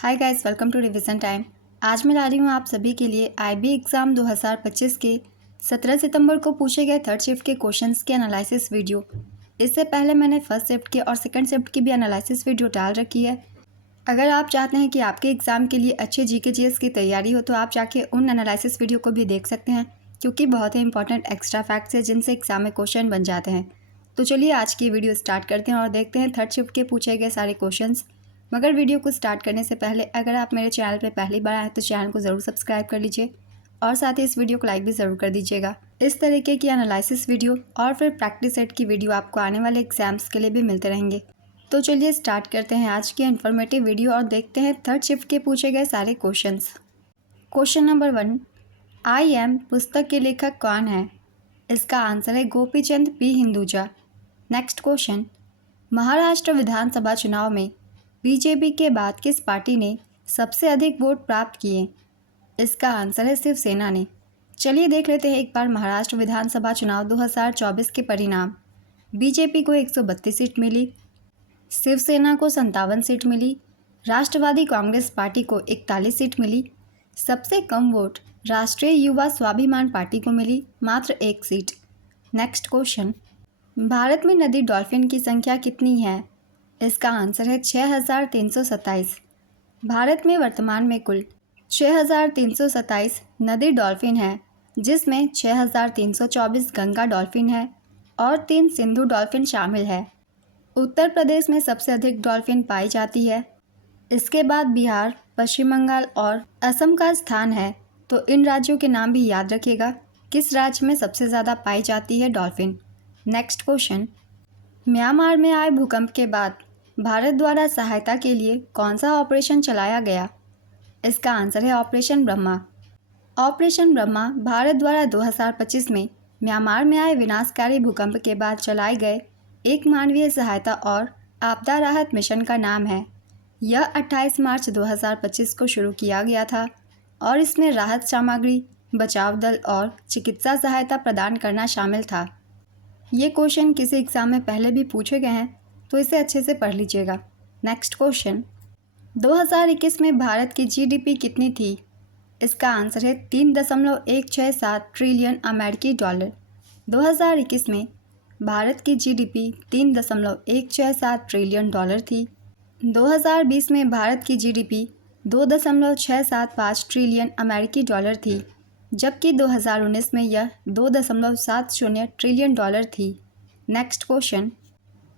Hi guys, welcome to revision time. आज मैं ला रही हूँ आप सभी के लिए आईबी एग्ज़ाम 2025 के 17 सितंबर को पूछे गए थर्ड शिफ्ट के क्वेश्चंस के एनालिसिस वीडियो। इससे पहले मैंने फर्स्ट शिफ्ट के और सेकंड शिफ्ट की भी एनालिसिस वीडियो डाल रखी है। अगर आप चाहते हैं कि आपके एग्ज़ाम के लिए अच्छे जीके जीएस की तैयारी हो तो आप जाके उन एनालिसिस वीडियो को भी देख सकते हैं, क्योंकि बहुत ही इंपॉर्टेंट एक्स्ट्रा फैक्ट्स है जिनसे एग्ज़ाम में क्वेश्चन बन जाते हैं। तो चलिए आज की वीडियो स्टार्ट करते हैं और देखते हैं थर्ड शिफ्ट के पूछे गए सारे क्वेश्चंस। मगर वीडियो को स्टार्ट करने से पहले अगर आप मेरे चैनल पर पहली बार आए तो चैनल को ज़रूर सब्सक्राइब कर लीजिए और साथ ही इस वीडियो को लाइक भी ज़रूर कर दीजिएगा। इस तरीके की एनालिसिस वीडियो और फिर प्रैक्टिस सेट की वीडियो आपको आने वाले एग्जाम्स के लिए भी मिलते रहेंगे। तो चलिए स्टार्ट करते हैं आज की इन्फॉर्मेटिव वीडियो और देखते हैं थर्ड शिफ्ट के पूछे गए सारे questions. Question number 1, I am पुस्तक के लेखक कौन है? इसका आंसर है Gopichand P Hinduja. Next question, Maharashtra विधानसभा चुनाव में बीजेपी के बाद किस पार्टी ने सबसे अधिक वोट प्राप्त किए? इसका आंसर है शिवसेना ने। चलिए देख लेते हैं एक बार महाराष्ट्र विधानसभा चुनाव 2024 के परिणाम। बीजेपी को 132 सीट मिली, शिवसेना को 57 सीट मिली, राष्ट्रवादी कांग्रेस पार्टी को 41 सीट मिली। सबसे कम वोट राष्ट्रीय युवा स्वाभिमान पार्टी को मिली, मात्र 1 सीट। नेक्स्ट क्वेश्चन, भारत में नदी डॉल्फिन की संख्या कितनी है? इसका आंसर है 6327। भारत में वर्तमान में कुल 6327 नदी डॉल्फिन है, जिसमें 6324 गंगा डॉल्फिन है और 3 सिंधु डॉल्फिन शामिल है। उत्तर प्रदेश में सबसे अधिक डॉल्फिन पाई जाती है। इसके बाद बिहार, पश्चिम बंगाल और असम का स्थान है। तो इन राज्यों के नाम भी याद रखिएगा, किस राज्य में सबसे ज़्यादा पाई जाती है डॉल्फिन। नेक्स्ट क्वेश्चन, म्यांमार में आए भूकंप के बाद भारत द्वारा सहायता के लिए कौन सा ऑपरेशन चलाया गया? इसका आंसर है ऑपरेशन ब्रह्मा। ऑपरेशन ब्रह्मा भारत द्वारा 2025 में म्यांमार में आए विनाशकारी भूकंप के बाद चलाए गए एक मानवीय सहायता और आपदा राहत मिशन का नाम है। यह 28 मार्च 2025 को शुरू किया गया था और इसमें राहत सामग्री, बचाव दल और चिकित्सा सहायता प्रदान करना शामिल था। ये क्वेश्चन किसी एग्ज़ाम में पहले भी पूछे गए हैं, तो इसे अच्छे से पढ़ लीजिएगा। नेक्स्ट क्वेश्चन, 2021 में भारत की जीडीपी कितनी थी? इसका आंसर है 3.167 ट्रिलियन अमेरिकी डॉलर। 2021 में भारत की जीडीपी 3.167 ट्रिलियन डॉलर थी। 2020 में भारत की जीडीपी 2.675 ट्रिलियन अमेरिकी डॉलर थी, जबकि 2019 में यह 2.70 ट्रिलियन डॉलर थी। नेक्स्ट क्वेश्चन,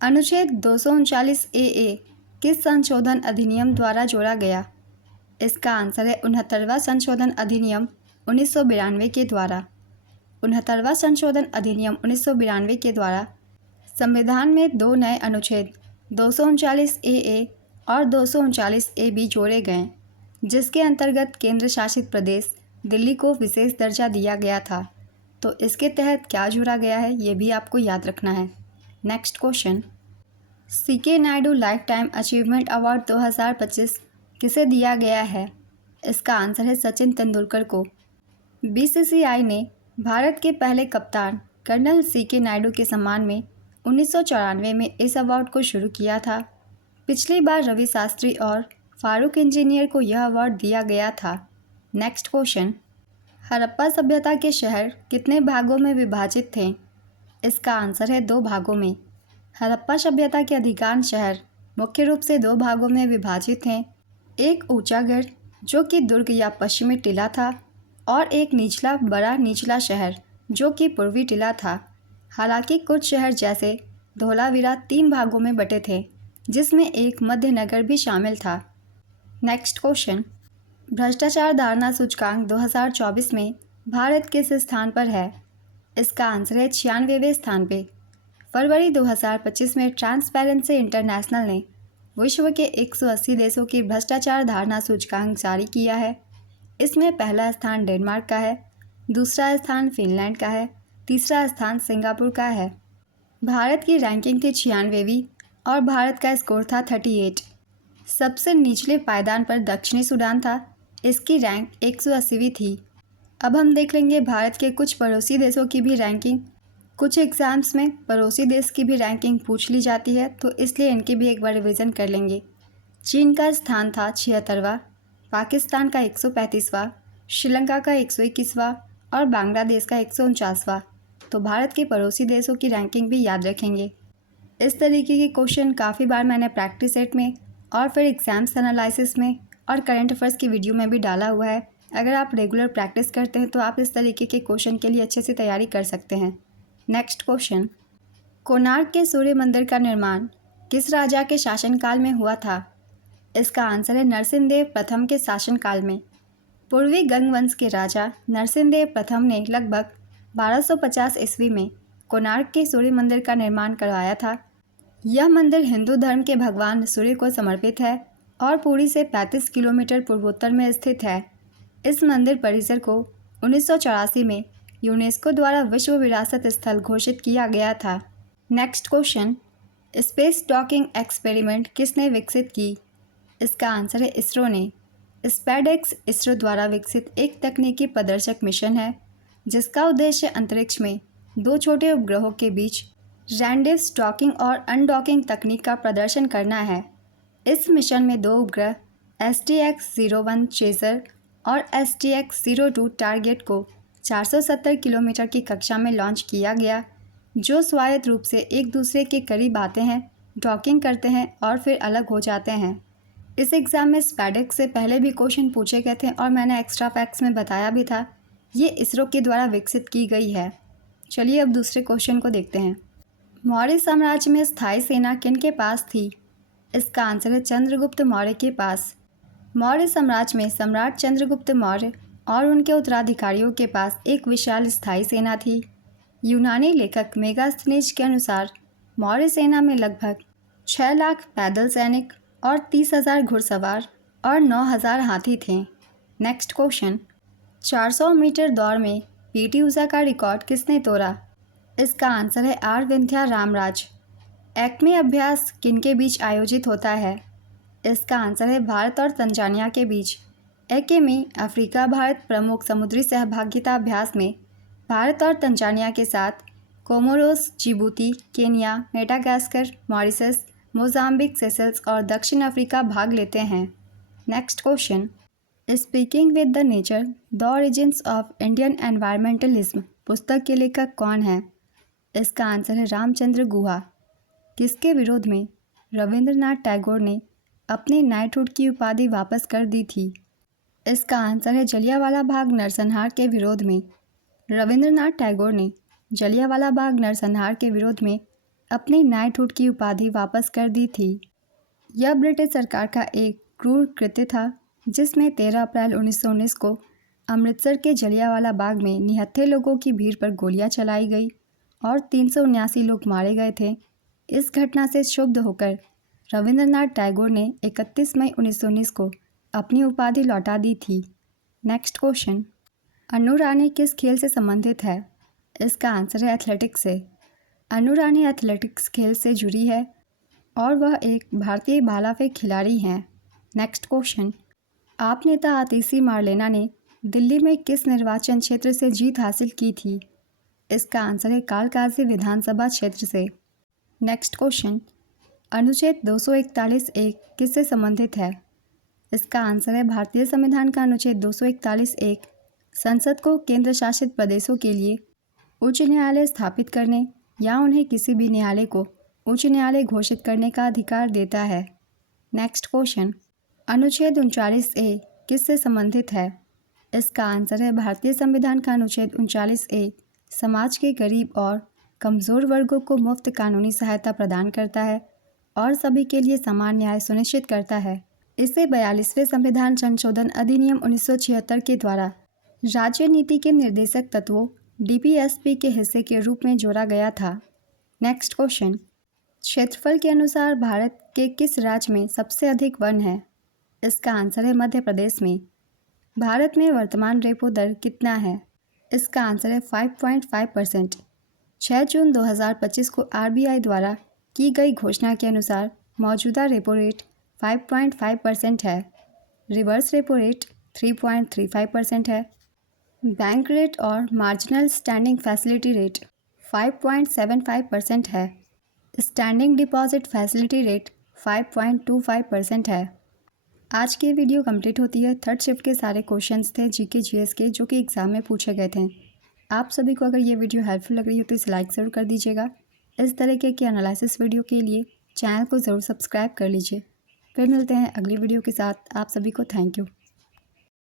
अनुच्छेद 239 ए किस संशोधन अधिनियम द्वारा जोड़ा गया? इसका आंसर है 69वां संशोधन अधिनियम 1992 के द्वारा। 69वां संशोधन अधिनियम 1992 के द्वारा संविधान में 2 नए अनुच्छेद 239 ए और 239 ए बी जोड़े गए, जिसके अंतर्गत केंद्र शासित प्रदेश दिल्ली को विशेष दर्जा दिया गया था। तो इसके तहत क्या जोड़ा गया है, ये भी आपको याद रखना है। Next question, CK Nayudu lifetime achievement award 2025 किसे दिया गया है? इसका आंसर है सचिन तेंदुलकर को। बीसीसीआई ने भारत के पहले कप्तान कर्नल सीके नायडू के सम्मान में 1994 में इस अवार्ड को शुरू किया था। पिछली बार रवि शास्त्री और फारूक इंजीनियर को यह अवार्ड दिया गया था। नेक्स्ट क्वेश्चन, हड़प्पा सभ्यता के शहर कितने भागों में विभाजित थे? इसका आंसर है 2 भागों में। हड़प्पा सभ्यता के अधिकांश शहर मुख्य रूप से 2 भागों में विभाजित हैं। एक ऊंचागढ़, जो कि दुर्ग या पश्चिमी टीला था, और एक निचला बड़ा निचला शहर, जो कि पूर्वी टीला था। हालांकि कुछ शहर जैसे धोलावीरा 3 भागों में बटे थे, जिसमें एक मध्य नगर भी शामिल था। नेक्स्ट क्वेश्चन, भ्रष्टाचार धारणा सूचकांक 2024 में भारत किस स्थान पर है? इसका आंसर है 96वें स्थान पे। फरवरी 2025 में ट्रांसपेरेंसी इंटरनेशनल ने विश्व के 180 देशों की भ्रष्टाचार धारणा सूचकांक जारी किया है। इसमें पहला स्थान डेनमार्क का है, दूसरा स्थान फिनलैंड का है, तीसरा स्थान सिंगापुर का है। भारत की रैंकिंग थी 96वीं और भारत का स्कोर था 38। सबसे निचले पायदान पर दक्षिणी सूडान था, इसकी रैंक 180वीं थी। अब हम देख लेंगे भारत के कुछ पड़ोसी देशों की भी रैंकिंग। कुछ एग्ज़ाम्स में पड़ोसी देश की भी रैंकिंग पूछ ली जाती है, तो इसलिए इनकी भी एक बार रिवीजन कर लेंगे। चीन का स्थान था 76वां, पाकिस्तान का 135वां, श्रीलंका का 121वां और बांग्लादेश का 149वां। तो भारत के पड़ोसी देशों की रैंकिंग भी याद रखेंगे। इस तरीके के क्वेश्चन काफ़ी बार मैंने प्रैक्टिस सेट में और फिर एग्जाम्स एनालिसिस में और करंट अफेयर्स की वीडियो में भी डाला हुआ है। अगर आप रेगुलर प्रैक्टिस करते हैं तो आप इस तरीके के क्वेश्चन के लिए अच्छे से तैयारी कर सकते हैं। नेक्स्ट क्वेश्चन, कोणार्क के सूर्य मंदिर का निर्माण किस राजा के शासनकाल में हुआ था? इसका आंसर है नरसिंहदेव प्रथम के शासनकाल में। पूर्वी गंग वंश के राजा नरसिंहदेव प्रथम ने लगभग 1250 ईस्वी में कोणार्क के सूर्य मंदिर का निर्माण करवाया था। यह मंदिर हिंदू धर्म के भगवान सूर्य को समर्पित है और पुरी से 35 किलोमीटर पूर्वोत्तर में स्थित है। इस मंदिर परिसर को 1984 में यूनेस्को द्वारा विश्व विरासत स्थल घोषित किया गया था। Next question, space docking experiment किसने विकसित की? इसका आंसर है इसरो ने। स्पेडेक्स इसरो द्वारा विकसित एक तकनीकी प्रदर्शक मिशन है जिसका उद्देश्य अंतरिक्ष में दो छोटे उपग्रहों के बीच रैंडम डॉकिंग और अनडॉकिंग तकनीक का प्रदर्शन करना है। इस मिशन में दो उपग्रह STX-01 चेजर और STX-02 टारगेट को 470 किलोमीटर की कक्षा में लॉन्च किया गया, जो स्वायत्त रूप से एक दूसरे के करीब आते हैं, डॉकिंग करते हैं और फिर अलग हो जाते हैं। इस एग्ज़ाम में स्पेडेक्स से पहले भी क्वेश्चन पूछे गए थे और मैंने एक्स्ट्रा फैक्ट्स में बताया भी था। ये इसरो के द्वारा विकसित की गई है। चलिए अब दूसरे क्वेश्चन को देखते हैं। मौर्य साम्राज्य में स्थायी सेना किन के पास थी? इसका आंसर है चंद्रगुप्त मौर्य के पास। मौर्य साम्राज्य में सम्राट चंद्रगुप्त मौर्य और उनके उत्तराधिकारियों के पास एक विशाल स्थायी सेना थी। यूनानी लेखक मेगास्थनीज के अनुसार मौर्य सेना में लगभग 6 लाख पैदल सैनिक और 30,000 घुड़सवार और 9,000 हाथी थे। नेक्स्ट क्वेश्चन, 400 मीटर दौड़ में PT ऊषा का रिकॉर्ड किसने तोड़ा? इसका आंसर है आर विंध्या रामराज। एक्मे अभ्यास किनके बीच आयोजित होता है? इसका आंसर है भारत और तंजानिया के बीच। एक्मे अफ्रीका भारत प्रमुख समुद्री सहभागिता अभ्यास में भारत और तंजानिया के साथ Comoros, Djibouti, Kenya, Madagascar, Mauritius, Mozambique, Seychelles और दक्षिण अफ्रीका भाग लेते हैं। Next question, speaking with the nature the origins of Indian environmentalism पुस्तक के लेखक कौन है? इसका आंसर है रामचंद्र गुहा। किसके विरोध में रविंद्रनाथ टैगोर ने अपनी नाइटहुड की उपाधि वापस कर दी थी? इसका आंसर है जलियांवाला बाग नरसंहार के विरोध में। रविंद्रनाथ टैगोर ने जलियांवाला बाग नरसंहार के विरोध में अपनी नाइटहुड की उपाधि वापस कर दी थी। यह ब्रिटिश सरकार का एक क्रूर कृत्य था जिसमें 13 अप्रैल 1919 को अमृतसर के जलियांवाला बाग में निहत्थे लोगों की भीड़ पर गोलियां चलाई गई और 379 लोग मारे गए थे। इस घटना से क्षुब्ध होकर रविंद्रनाथ टैगोर ने 31 मई 1919 को अपनी उपाधि लौटा दी थी। नेक्स्ट क्वेश्चन, अनु रानी किस खेल से संबंधित है? इसका आंसर है एथलेटिक्स से। अनु रानी एथलेटिक्स खेल से जुड़ी है और वह एक भारतीय भाला फेंक खिलाड़ी हैं। नेक्स्ट क्वेश्चन, आप नेता आतिशी मारलेना ने दिल्ली में किस निर्वाचन क्षेत्र से जीत हासिल की थी? इसका आंसर है कालकाजी विधानसभा क्षेत्र से। नेक्स्ट क्वेश्चन, अनुच्छेद 241(1) किससे संबंधित है? इसका आंसर है भारतीय संविधान का अनुच्छेद 241(1) संसद को केंद्र शासित प्रदेशों के लिए उच्च न्यायालय स्थापित करने या उन्हें किसी भी न्यायालय को उच्च न्यायालय घोषित करने का अधिकार देता है। नेक्स्ट क्वेश्चन, अनुच्छेद 39(a) किससे संबंधित है? इसका आंसर है भारतीय संविधान का अनुच्छेद 39(a) समाज के गरीब और कमज़ोर वर्गों को मुफ्त कानूनी सहायता प्रदान करता है और सभी के लिए समान न्याय सुनिश्चित करता है। इसे 42वें संविधान संशोधन अधिनियम 1976 के द्वारा राज्य नीति के निर्देशक तत्वों DPSP के हिस्से के रूप में जोड़ा गया था। नेक्स्ट क्वेश्चन, क्षेत्रफल के अनुसार भारत के किस राज्य में सबसे अधिक वन है? इसका आंसर है मध्य प्रदेश में। भारत में वर्तमान रेपो दर कितना है? इसका आंसर है 5.5%। 6 जून 2025 को RBI द्वारा की गई घोषणा के अनुसार मौजूदा रेपो रेट 5.5% है। रिवर्स रेपो रेट 3.35% है। बैंक रेट और मार्जिनल स्टैंडिंग फैसिलिटी रेट 5.75% है। स्टैंडिंग डिपॉजिट फैसिलिटी रेट 5.25% है। आज की वीडियो कंप्लीट होती है। थर्ड शिफ्ट के सारे क्वेश्चंस थे जीके जीएस के, जो कि एग्ज़ाम में पूछे गए थे। आप सभी को अगर ये वीडियो हेल्पफुल लग रही हो तो इसे लाइक ज़रूर कर दीजिएगा। इस तरीके के एनालिसिस वीडियो के लिए चैनल को ज़रूर सब्सक्राइब कर लीजिए। फिर मिलते हैं अगली वीडियो के साथ। आप सभी को थैंक यू।